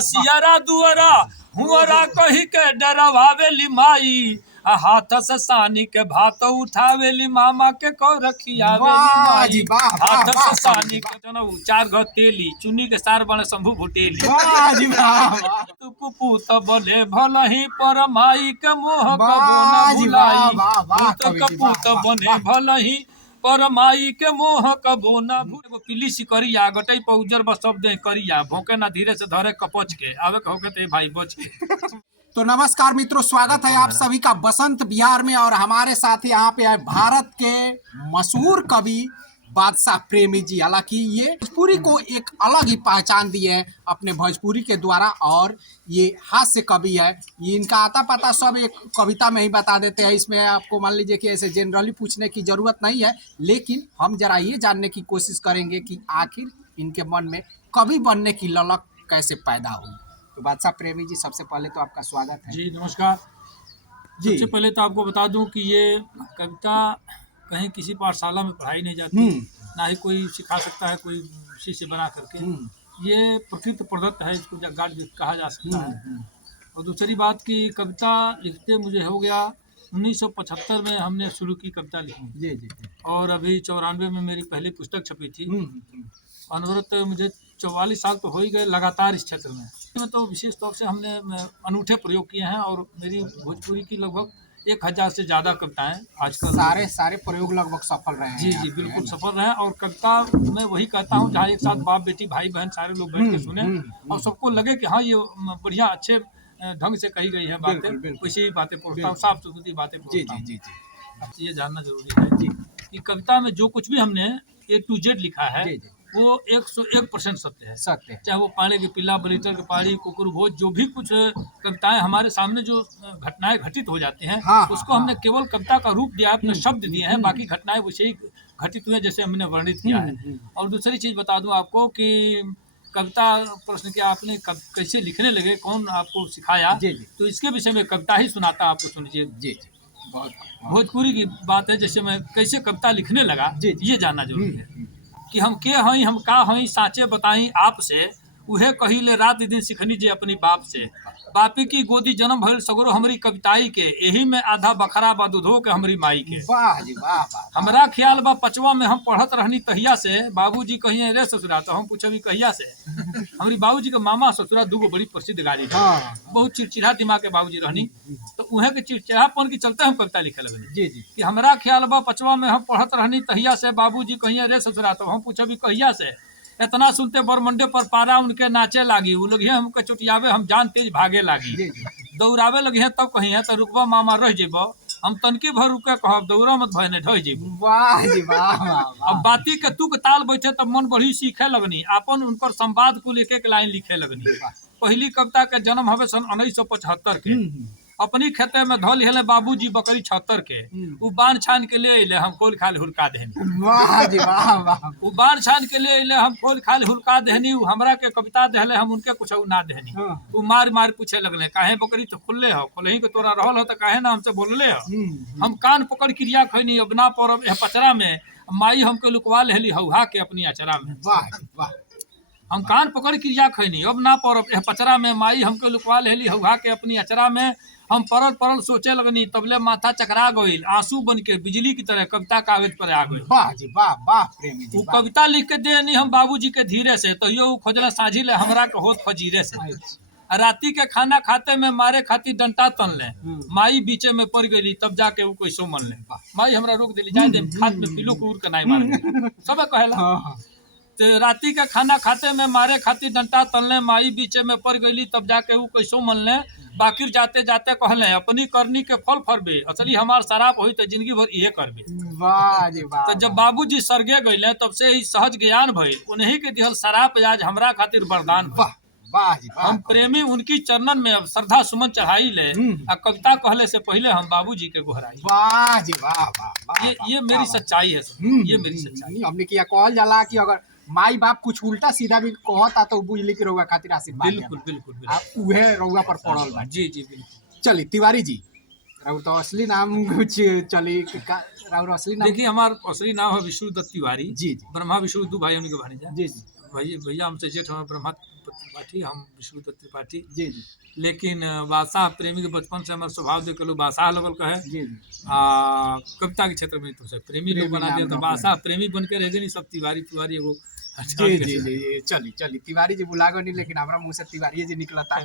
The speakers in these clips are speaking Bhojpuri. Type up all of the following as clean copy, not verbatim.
सियरा दुअरा हुअरा कही के डरवावेली माई आ हाथ से सानी के भात उठावेली मामा के कौ रखियावेली माई हाथ से सानी के जनऊ चार घर तेली चुन्नी के सार बने शंभू भुटेली तू पुपूत बने भलही पर माई के मोह कबो न भुलाई पुत कपूत बने भलही पर माई के मोह कबो न भूल पिली सिकरिया गटई पर उजर बस शब्द करिया भोंके ना धीरे से धरे कपच के आवे कहो के भाई बच के। तो नमस्कार मित्रों, स्वागत है आप सभी का बसंत बिहार में। और हमारे साथ यहाँ पे है भारत के मशहूर कवि बादशाह प्रेमी जी। हालांकि ये भोजपुरी को एक अलग ही पहचान दी है अपने भोजपुरी के द्वारा, और ये हास्य कवि है। ये इनका आता पता सब एक कविता में ही बता देते हैं। इसमें आपको मान लीजिए कि ऐसे जनरली पूछने की जरूरत नहीं है, लेकिन हम जरा ये जानने की कोशिश करेंगे कि आखिर इनके मन में कवि बनने की ललक कैसे पैदा हुई। तो बादशाह प्रेमी जी, सबसे पहले तो आपका स्वागत है। जी नमस्कार जी। सबसे पहले तो आपको बता दूं कि ये कविता कहीं किसी पाठशाला में पढ़ाई नहीं जाती, ना ही कोई सिखा सकता है कोई शिष्य बना करके। ये प्रकृति प्रदत्त है, इसको जगत कहा जा सकता है। और दूसरी बात की कविता लिखते मुझे हो गया 1975 में हमने शुरू की कविता लिखनी जी। और अभी 94 में मेरी पहली पुस्तक छपी थी। अनवरत मुझे 44 साल तो हो ही गए लगातार इस क्षेत्र में। तो विशेष तौर से हमने अनूठे प्रयोग किए हैं और मेरी भोजपुरी की लगभग 1000 से ज़्यादा कविताएं आजकल सारे प्रयोग लगभग सफल रहे हैं। जी बिल्कुल सफल रहे। और कविता मैं वही कहता हूँ जहाँ एक साथ बाप बेटी भाई बहन सारे लोग बैठ के सुने और सबको लगे कि हाँ ये बढ़िया अच्छे ढंग से कही गई है बातें, वैसी बातें पढ़ता हूँ, साफ सुथरी बातें पढ़ता हूँ। ये जानना जरूरी है कि कविता में जो कुछ भी हमने A to Z लिखा है वो 101% सत्य है। चाहे वो पानी के पिल्ला, बलीटर के पाड़ी, कुकुर भोज, जो भी कुछ कविताएं हमारे सामने जो घटनाएं घटित हो जाती हैं उसको हमने केवल कविता का रूप दिया है, अपने शब्द दिए हैं, बाकी घटनाएं वैसे ही घटित हुए जैसे हमने वर्णित किया है। और दूसरी चीज बता दूं आपको कि कविता प्रश्न किया आपने कैसे लिखने लगे, कौन आपको सिखाया, तो इसके विषय में कविता ही सुनाता आपको, सुनिए। भोजपुरी की बात है, जैसे मैं कैसे कविता लिखने लगा ये जानना जरूरी है कि हम के हई हम का हई साचे बताई आपसे उहे कहिले रात दिन सिखनी जे अपनी बाप से बापी की गोदी जन्म भइल सगरो हमरी कविताई के यही में आधा बखरा बा दूधो के हमरी माई के। वाह जी वाह। हमरा ख्याल बा पचवा में हम पढ़त रहनी तहिया से बाबूजी कहिए रे ससुरा, तो हम पूछबी कहिया से। हमारी बाबूजी के मामा ससुरा दूगो बड़ी प्रसिद्ध गाड़ी है। बहुत चिड़चिड़ा दिमाग के बाबूजी रहनी, तो उहे के चिड़चिड़ापन के चलते हम कविता लिखे लगनी कि हमरा ख्याल बा पचवा में हम पढ़त रहनी तहिया से बाबूजी कहिए रे ससुरा, तो हम पूछबी कहिया से। इतना सुनते बरमंडे पर पारा उनके नाचे लागी, वो लोग हमके चुटियावे हम जान तेज भागे लागी। दौड़ावे लगे तब कहीं तो रुकबा मामा रह जेब, हम तनकी भर रुके कहब दौड़ा मत भय ढह जेब। वाह जी वाह। अब बाती के तुक ताल बैठे तब मन बढ़ी सीखे लगनी, अपन उनकर संवाद कुल एक एक लाइन लिखे लगनी। पहली कविता के जन्म हवे सन 1975 के। अपनी खेते में धल हेले बाबूजी बकरी 76 के, उ बाण छान के ले अइले हम खोल खाल हुरका देहनी। वाह जी वाह वाह। उ बाण छान के ले अइले हम खोल खाल हुरका देहनी, उ हमरा के कविता देहले हम उनके कुछ ना देहनी। उ मार मार पूछे लगले काहे बकरी तो खुलले हो, खोलही के तोरा रहल हो तो काहे ना हमसे बोलले हो। हम कान पकड़ क्रिया खैनी अब ना परब एह पचरा में, माई हमके लुकवा लेहली हौहा के अपनी अचरा में। वाह वाह। हम कान पकड़ क्रिया खैनी अब ना परब एह पचरा में, माई हमके लुकवा लेहली हौहा के अपनी अचरा में। हम परल परल सोचे लगनी तबले माथा चकरा गइल, आंसू बन के बिजली की तरह कविता कागज पर आ गइल। वाह जी वाह वाह प्रेमी जी। वो कविता लिख के देनी हम बाबूजी के धीरे से, तो यो खोजला साझी ले हमरा के होत फजीरे से। राती के खाना खाते में मारे खाती डंटा तन ले, माई बीचे में पड़ गई तब जाके वो कोई सो मन ले। माई हमरा रोक दिली जाए दे खात में पिलू कूर के नहीं मार सब कहेला। तो राती के खाना खाते में मारे खाती डंटा तन ले, माई बीचे में पड़ गई तब जाके वो कोई सो मन ले। बाकिर जाते जाते कहले अपनी करनी के फल फरबे, असली हमार शराब हुई तो जिंदगी भर इहे करबे। वाह जी वाह। तो जब बाबूजी सरगे गइले तब से ही सहज ज्ञान भइल, उन्हीं के दिहल शराब आज हमरा खातिर वरदान। वाह वाह जी वाह। हम प्रेमी उनकी चरणन में अब श्रद्धा सुमन चढ़ाई ले, आ कविता कहले से पहले हम बाबूजी के गोहराई। वाह जी वाह वाह। ये मेरी सच्चाई है, ये मेरी सच्चाई। हमने किया कहल जाला कि अगर माई बाप कुछ उल्टा सीधा भी कहता तो बुझली के रउआ खातिर आशीर्वाद। बिल्कुल बिल्कुल उहे रउआ पर पड़ल बा। जी बिल्कुल। चली तिवारी जी, रउआ तो असली नाम कुछ चली रउआ असली नाम? देखिए हमार असली नाम है विष्णु दत्त तिवारी। जी। ब्रह्मा विष्णु दो भाई उनके भाणीजा। जी। भैया हमसे जेठ हमारे ब्रह्मा त्रिपाठी, हम विष्णुदत्त त्रिपाठी। जी जी लेकिन बादशाह प्रेमी के बचपन से हमारे स्वभाव देख के लोग बादशाह लगल कहे। जी जी कविता के क्षेत्र में तो से प्रेमी लोग प्रेमी बना दिया, नाम तो रख बादशाह प्रेमी बन के रह गए नहीं सब तिवारी तिवारी एगो। जी जी जी चली चली तिवारी जी बुला गनी, लेकिन हमरा मुंह से तिवारी जी निकलता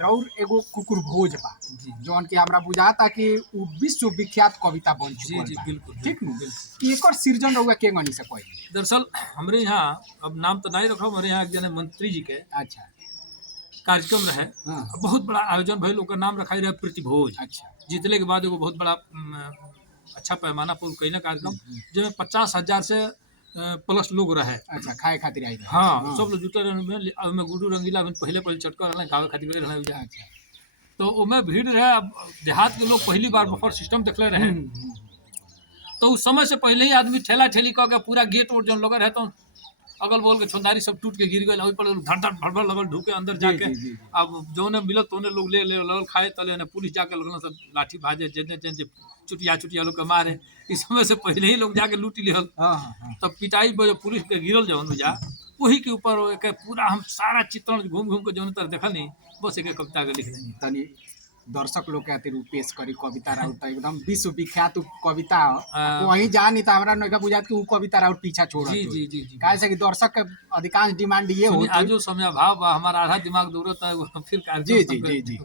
रौर एगो कुकुर भोज बा जी जौन कि हमरा बुझाता कि उ विश्व विख्यात कविता बन जी चुकल जी बा। बिल्कुल ठीक नु बिल्कुल। कि एकर सृजन रहुआ के गनी से कोई। दरअसल हमरे यहाँ, अब नाम तो नहीं रखो, हमारे यहाँ एक जने मंत्री जी के अच्छा कार्यक्रम रहे, हाँ बहुत बड़ा आयोजन भइल, ओकर नाम रखाई रहे प्रतिभोज। अच्छा जीतले के बाद एगो बहुत बड़ा अच्छा पैमाना पर कैला कार्यक्रम, जिसमें 50,000 से प्लस लोग रहे। अच्छा खाए खातिर आई रहे। हाँ, सब लोग जुटे रहे। में गुड्डू रंगीला अभी पहले पहले चटका रहना गावे खातिर गए रहे उजा। अच्छा तो ओमे भीड़ रहे। अब देहात के लोग पहली बार बफर सिस्टम देखले रहे, तो उस समय से पहले ही आदमी ठेला ठेली कह के पूरा गेट वोट जौन लगे रहे, तो अगल बगल के छोंदारी सब टूट के गिर गए। वही पर धड़ धड़ भड़बड़ लगल ढूके अंदर जाके। जी, जी, जी। अब जौने मिलत तोने लोग ले ले लगल खाए, तले ने पुलिस जाके लगल सब लाठी भाजे, जेने जेने चुटिया चुटिया लोग के मारे। इस समय से पहले ही लोग जाके लूट लिहल। हाँ हाँ तब पिटाई पर पुलिस के गिरल जौन जा, वही के ऊपर एक पूरा हम सारा चित्रण घूम घूम के जौन तर देखल नहीं, बस एक कविता के लिख देनी। तनी दर्शक लोग के खातिर उ पेश करी कविता राउत त एकदम विश्व विख्यात उ कविता ह। वहीं जानी त हमरा नइका बुझात कि उ कविता राउत पीछा छोड़त जी होई। जी जी जी। काहे से कि दर्शक के अधिकांश डिमांड ये सुनी, होत होई। आजो समय अभाव बा, हमारा आधा दिमाग दौड़त है, वो फिर जी जी जी जी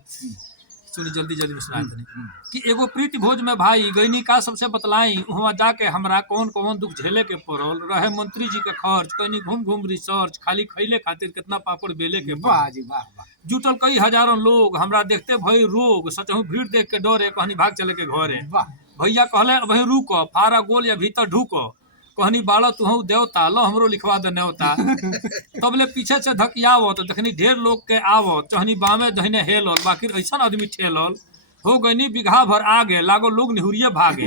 सुनी जल्दी जल्दी में सुना देनी कि एगो प्रीति भोज में भाई गईनी का सबसे बतलाई, वहाँ जाके हमरा कौन कौन दुख झेले के पड़ल रहे। मंत्री जी के खर्च कहीं घूम घूम रिसर्च, खाली खैले खातिर कितना पापड़ बेले के पड़ल। वाह जी वाह वाह जुटल कई हजारों लोग, हमरा देखते भई रोग, सचहु भीड़ देख के डरे, कहनी भाग चले के घरे। वाह भैया कहले वही रुक, फारा गोल या भीतर ढुक, कहनी बाड़ा तुहू देवता, लो हमरो लिखवा दे न्योता। तबले पीछे से धकियाव, तो देखनी ढेर लोग के आव, चहनी बामे दहिने हेलल, बाकी ऐसा आदमी ठेलल हो गईनी बिघा भर आगे, लागो लोग निहुरिये भागे।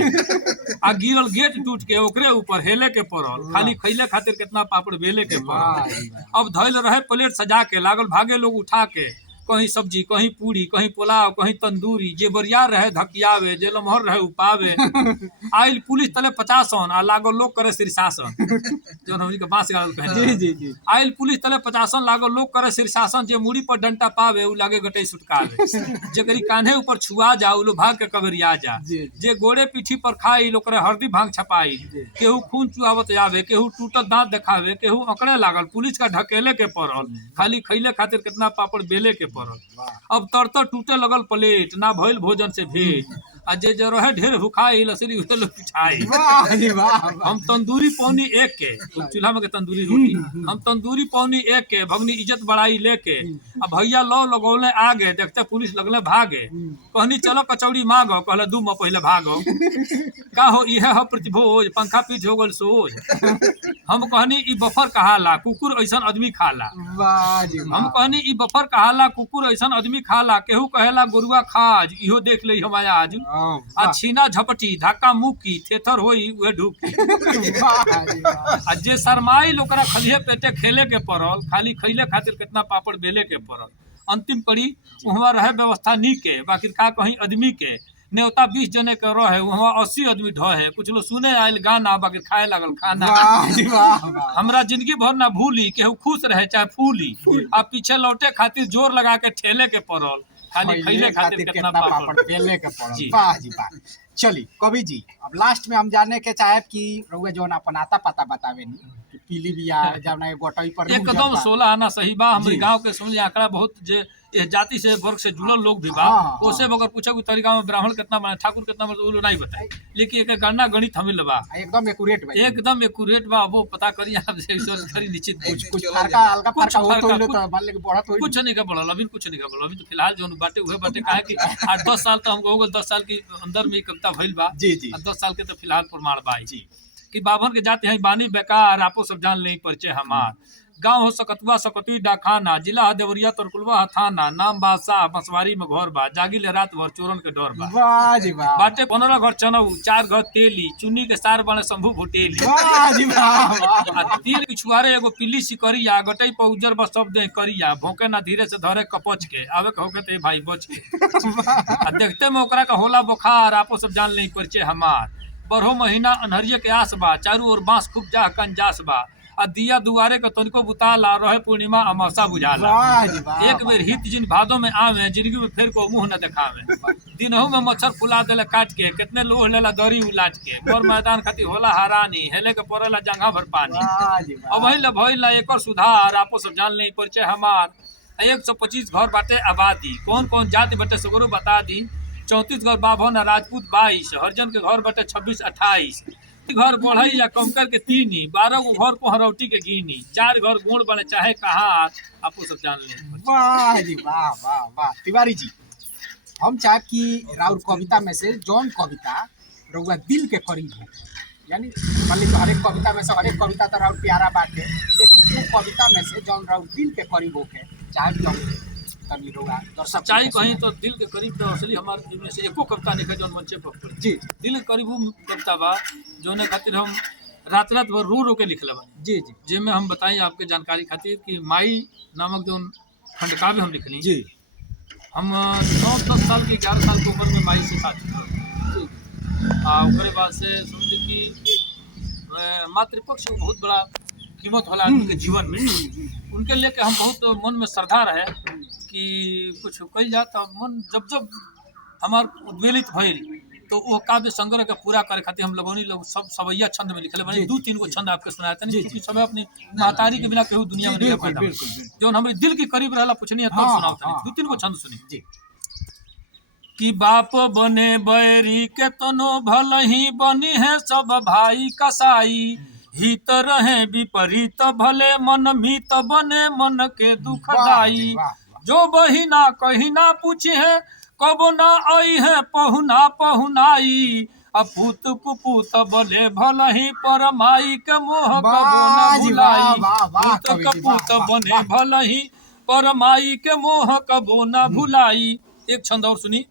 आ गिरल गेट टूट के ओकरे ऊपर हेले के पड़ल, खाली खैले खातिर कितना पापड़ बेले के वाह पड़ल। जी वाह। अब धैल रहे प्लेट सजा के, लागल भागे लोग उठा के, कहीं सब्जी, कहीं पूरी, कहीं पुलाव, कहीं तंदूरी। जे बरियार रहे धकियावे, जे लमहर रहे उपावे। आइल पुलिस तले 50 आ लागल लोग करे शीर्षासन, जौन हमनी के बांस गाड़ल कहते जी जी जी आइल पुलिस तले 50 लागल लोग करे शीर्षासन। जे मुड़ी पर डंटा पावे उ लागे गटई सुटकावे, जेकरी कान्हे ऊपर छुआ जा उ लो भाग के कगरिया जा। जी जे गोड़े पीठी पर खाई लोग करे हरदी भांग छपाई, केहू खून चुआवत आवे, केहू टूटत दांत देखावे, केहू अकड़े लागल, पुलिस का ढकेले के पड़ल, खाली खैले खातिर कितना पापड़ बेले के पड़ल। अब तर टूटे लगल प्लेट, ना भइल भोजन से भेंट, आ जे रहे ढेर भुखाई लसरी उहे लोग पिठाई। वाह जी वाह वाह। हम तंदूरी पौनी एक के, चूल्हा में के तंदूरी रोटी, हम तंदूरी पौनी एक के, भगनी इज्जत बढ़ाई लेके। अब भैया लो लगौले आगे, देखते पुलिस लगले भागे, कहनी चलो कचौड़ी मांगो, कहले 2 माह पहले भागो। का हो इहे हो प्रतिभोज, पंखा पीठ हो गल सोज। हम कहनी ई बफर कहाला, कुकुर ऐसन आदमी खाला। वाह जी हम वाह। कहनी ई बफर कहाला, कुकुर ऐसन आदमी खाला। केहू कहेला गोरुआ खाज, इहो देख ले हम आज। आ छीना झपटी, धक्का मुक्की, थेथर होई उहे ढुकी। वाह जी वाह। आ जे शरमाई ओकरा खलिए पेटे खेले के पड़ल, खाली खैले खातिर कितना पापड़ बेले के पड़ल। अंतिम कड़ी वहाँ रहे व्यवस्था नीके, बाकी का कहीं आदमी के न्योता 20 जने के रहे, वहाँ 80 आदमी ढहे। कुछ लोग सुने आयल गाना, बाकी खाए लागल खाना। वाह जी वाह वाह। हमरा जिंदगी भर ना भूली, केहू खुश रहे चाहे फूली, आ पीछे लौटे खातिर जोर लगा के ठेले के पड़ल, खाली खैले खातिर कितना पापड़ बेलने के पड़ल। जी। वाह जी वाह। चली कवि जी, अब लास्ट में हम जानने के चाहेब कि रउआ जौन अपन आता पता बतावे नी कि पीली बिया जौन है गोटई पर एकदम 16 आना सही बा। हमारे जी। गांव के सुन आंकड़ा बहुत जे ये जाति से वर्ग से जुड़ल लोग भी बा, हाँ, ओसे अगर पूछे कोई तरीका में ब्राह्मण कितना बने, ठाकुर कितना बने, वो लोग नहीं बताए, लेकिन एक गणना गणित हमें लबा एकदम एक्यूरेट भाई। एकदम एक्यूरेट बा। वो पता करी आप से सर्च करी निश्चित कुछ फरका हल्का कुछ फरका हो तो फरका, तो मान ले कि बढ़त होई। कुछ नहीं का बढ़ल, अभी कुछ नहीं का बढ़ल। अभी तो फिलहाल जो बाटे हुए बाटे काहे कि 8-10 साल तो हमको हो गए, 10 साल की अंदर में कविता भइल बा। जी जी 10 साल के तो फिलहाल प्रमाण बा जी कि बाभन के जाते हैं बानी बेकार, आपो सब जान नहीं परिचय हमार। गांव हो सकतवा सकतुई डाखाना, जिला देवरिया तरकुलवा थाना, नाम बादशाह, बंसवारी में घर बा, जागिल रात भर चोरन के डर बा। वाह जी वाह। बाटे 15 घर चनऊ, 4 घर तेली, चुन्नी के सार बने शंभू भुटेली। वाह जी वाह वाह। आ तीर पिछुआरे एगो पिल्ली सिकरिया, गटई पर उजर बस सब दे करिया, भौंके ना धीरे से धरे कपच के, आवे के होके ते भाई बच के। आ देखते में ओकरा का होला बुखार, आपो सब जान नहीं परिचय हमार। बरहो महीना अनहरिये के आस बा, चारू ओर बांस खूब जा कंजास बा। आ दिया दुआरे के तनिको बुताला रहे पूर्णिमा अमावसा बुझाला। वाह जी वाह, एक बेर हित जिन भादों में आवे जिंदगी में फिर को मुंह न देखावे। दिनहू में मच्छर फुला देला काट के, कितने लोह लेला दरी उलाट के, मोर मैदान खातिर होला हरानी, हेले के पड़ेला जंघा भर पानी। वाह जी वाह। अब वही भइला एकर सुधार, आपो सब जान ले परिचय हमार। 125 घर बाटे आबादी, कौन कौन जाति बाटे सगरो बता दी। 34 घर बाभन राजपूत 22, हरिजन के घर बाटे 26-28। घर बढ़ई या कम करके 3 ही, 12 गो घर को हरौटी के गिनी, 4 घर गुण बने चाहे कहाँ, आपको सब जान ले। वाह जी वाह वाह वाह। तिवारी जी, हम चाहे कि राउर कविता में से जौन कविता रउआ दिल के करीब हो, यानी मान लीजिए हर एक कविता में से हर एक कविता तो राउर प्यारा बाटे, लेकिन वो कविता में से जौन राउर दिल के करीब होके चाहे कि हम तनी रउआ दर्शक सच्चाई कहीं तो दिल के करीब तो असली हमारे में से एको कविता नहीं जौन मंचे पर पड़ी। जी दिल के करीब वो कविता बा जौने खातिर हम रात रात भर रो रो के लिखले बा। जी जी जिसमें हम बताई आपके जानकारी खातिर कि माई नामक जो खंडकाव्य हम लिखली। जी हम 9-10 साल के 11 साल की उम्र में माई से शादी जी उसके बाद से समझे कि मातृपक्ष को बहुत बड़ा कीमत होला आदमी के जीवन में। उनके लेके हम बहुत मन में श्रद्धा रहे कि कुछ कही जाए तो मन जब जब हमार उद्वेलित भइल तो वो काव्य संग्रह के पूरा करे खातिर हम लगौनी लोग सब सवैया छंद में लिखले बने। 2-3 गो छंद आपके सुनाए थे क्योंकि समय अपनी महतारी के बिना केहू दुनिया में नहीं पैदा जो हमारे दिल के करीब रहला पूछनी है तो सुनाओ था। 2-3 गो छंद सुनी जी। कि बाप बने बैरी के तनो भल ही बनी है सब भाई कसाई, हित रहे विपरीत भले मन मीत बने मन के दुखदाई, जो बहिना कहीं ना पूछे है कब ना आई है पहुना पहुनाई, अपूत कुपूत बले भल ही पर माई के मोह कबो न भुलाई, पूत कपूत बने भल ही पर माई के मोह कबो न भुलाई। एक छंद और सुनी।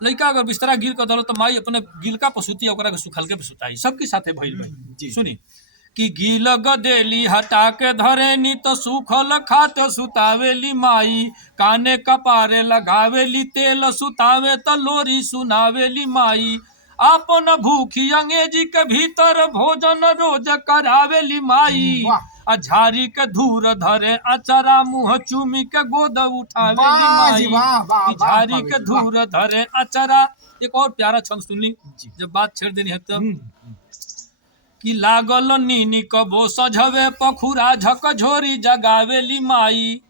लड़का अगर बिस्तरा गिर कर दलो तो माई अपने गिलका पर सुती ओकरा के सुखल के सुताई। सबके साथे भइल भाई सुनी कि गील गदेली हटा के धरेनी तो सूखल खाते सुतावेली माई, काने कपारे लगावेली तेल सुतावे तो लोरी सुनावेली माई, आपन भूखी अंगेजी के भीतर भोजन रोज करावेली माई, झारी के धूर धरे अचरा मुँह चूमी के गोद उठावेली माई, झारी के धूर धरे अचरा। एक और प्यारा छंद सुनली जब बात छेड़ देनी है तब कि लागल नीनी कबो सजवे पखुरा झकझोरी जगावेली माई,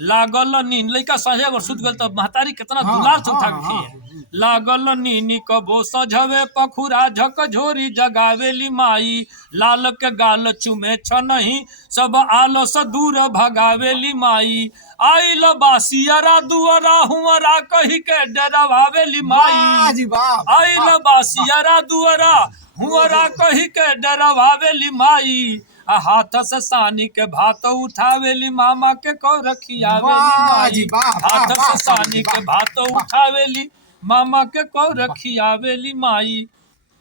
लागल नीन लइका सहे अगर सुत गल तब महतारी कितना दुलार से उठा के है। लागल नीनी कबो सजवे पखुरा झकझोरी जगावेली माई, लाल के गाल चुमे छनही सब आलस दूर भगावेली माई, आइल बासियरा दुअरा हुअरा कही के डरावेली माई, आइल बासियरा दुअरा हुअरा कही के डरावेली माई, हाथ से सानी के भात उठावेली मामा के कौ रखियावेली माई, हाथ से सानी के भात उठावेली मामा के कौ रखियावेली माई।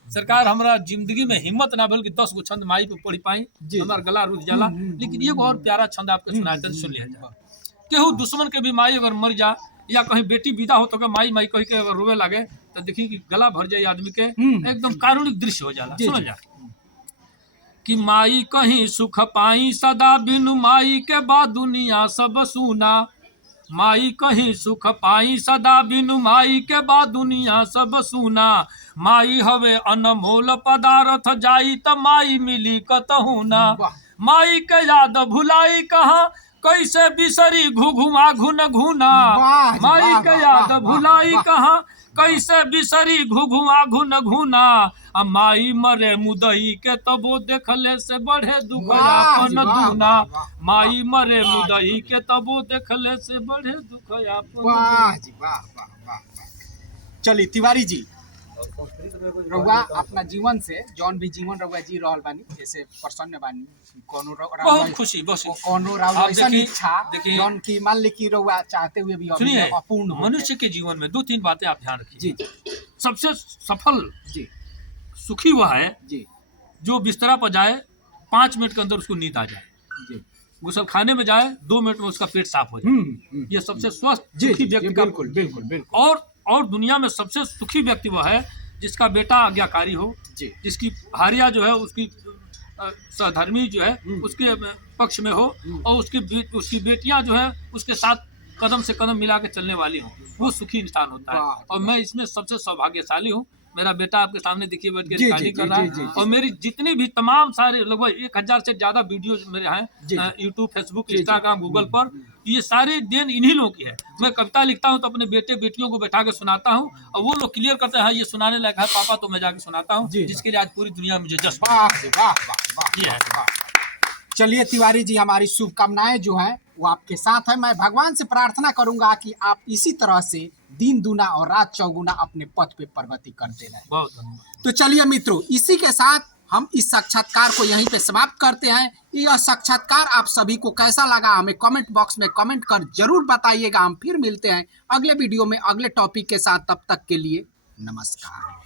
सरकार हमरा जिंदगी में हिम्मत ना भेल कि 10 गो छंद माई पे पढ़ी पाई, हमार गला रुझ जाला। लेकिन एगो और प्यारा छंद आपके सुनाए थे, सुन लिया जाए। केहू दुश्मन के भी माई अगर मर जा या कहीं बेटी विदा हो तो के माई माई कही के अगर रोवे लागे तो देखी कि गला भर जाए आदमी के, एकदम कारुणिक दृश्य हो जाला। सुन जा कि माई कहीं सुख पाई सदा बिनु माई के बाद दुनिया सब सुना, माई कहीं सुख पाई सदा बिनु माई के बाद दुनिया सब सुना, माई हवे अनमोल पदार्थ जाई त माई मिली कतहु ना, माई के याद भुलाई कहाँ कैसे बिसरी घुघुमा घुन घुना, माई के याद भुलाई कहाँ कैसे बिसरी घुघुआ घुन घुना, माई मरे मुदई के तबो देखले से बढ़े दुख यापन दूना, माई मरे मुदई के तबो देखले से बढ़े दुख यापन। वाह जी वाह वाह वाह। चलिए तिवारी जी, रउआ अपना जीवन से जौन भी जीवन रउआ जी रहल बानी जैसे प्रसन्न बानी, कोनो बहुत खुशी बस कोनो रउआ ऐसा इच्छा जौन की मान ली कि रउआ चाहते हुए भी अपूर्ण हो। मनुष्य के जीवन में 2-3 बातें आप ध्यान रखिए। जी सबसे सफल जी सुखी वह है जी जो बिस्तरा पर जाए 5 मिनट के अंदर उसको नींद आ जाए जी, गुसल खाने में जाए 2 मिनट में उसका पेट साफ हो जाए। ये सबसे स्वस्थ सुखी व्यक्ति का बिल्कुल बिल्कुल बिल्कुल। और दुनिया में सबसे सुखी व्यक्ति वह है जिसका बेटा आज्ञाकारी हो, जिसकी भार्या जो है उसकी सहधर्मी जो है उसके पक्ष में हो और उसकी बेटियां जो है उसके साथ कदम से कदम मिला के चलने वाली हूँ, वो सुखी इंसान होता है। और मैं इसमें सबसे सौभाग्यशाली हूँ। मेरा बेटा आपके सामने देखिए बैठ के रिकॉर्डिंग कर रहा है और मेरी जितनी भी तमाम सारे लगभग 1000 से ज्यादा वीडियो मेरे हैं यूट्यूब, फेसबुक, इंस्टाग्राम, गूगल पर, ये सारे देन इन्हीं लोगों की है। मैं कविता लिखता हूँ तो अपने बेटे बेटियों को बैठा के सुनाता हूँ और वो लोग क्लियर करते हैं ये सुनाने लायक है पापा, तो मैं जाके सुनाता हूँ, जिसके लिए आज पूरी दुनिया में मुझे जश्न है। चलिए तिवारी जी, हमारी शुभकामनाएं जो है वो आपके साथ है। मैं भगवान से प्रार्थना करूंगा कि आप इसी तरह से दिन दूना और रात चौगुना अपने पथ पे प्रगति करते रहें। बहुत धन्यवाद। तो चलिए मित्रों, इसी के साथ हम इस साक्षात्कार को यहीं पे समाप्त करते हैं। यह साक्षात्कार आप सभी को कैसा लगा हमें कमेंट बॉक्स में कमेंट कर जरूर बताइएगा। हम फिर मिलते हैं अगले वीडियो में अगले टॉपिक के साथ। तब तक के लिए नमस्कार।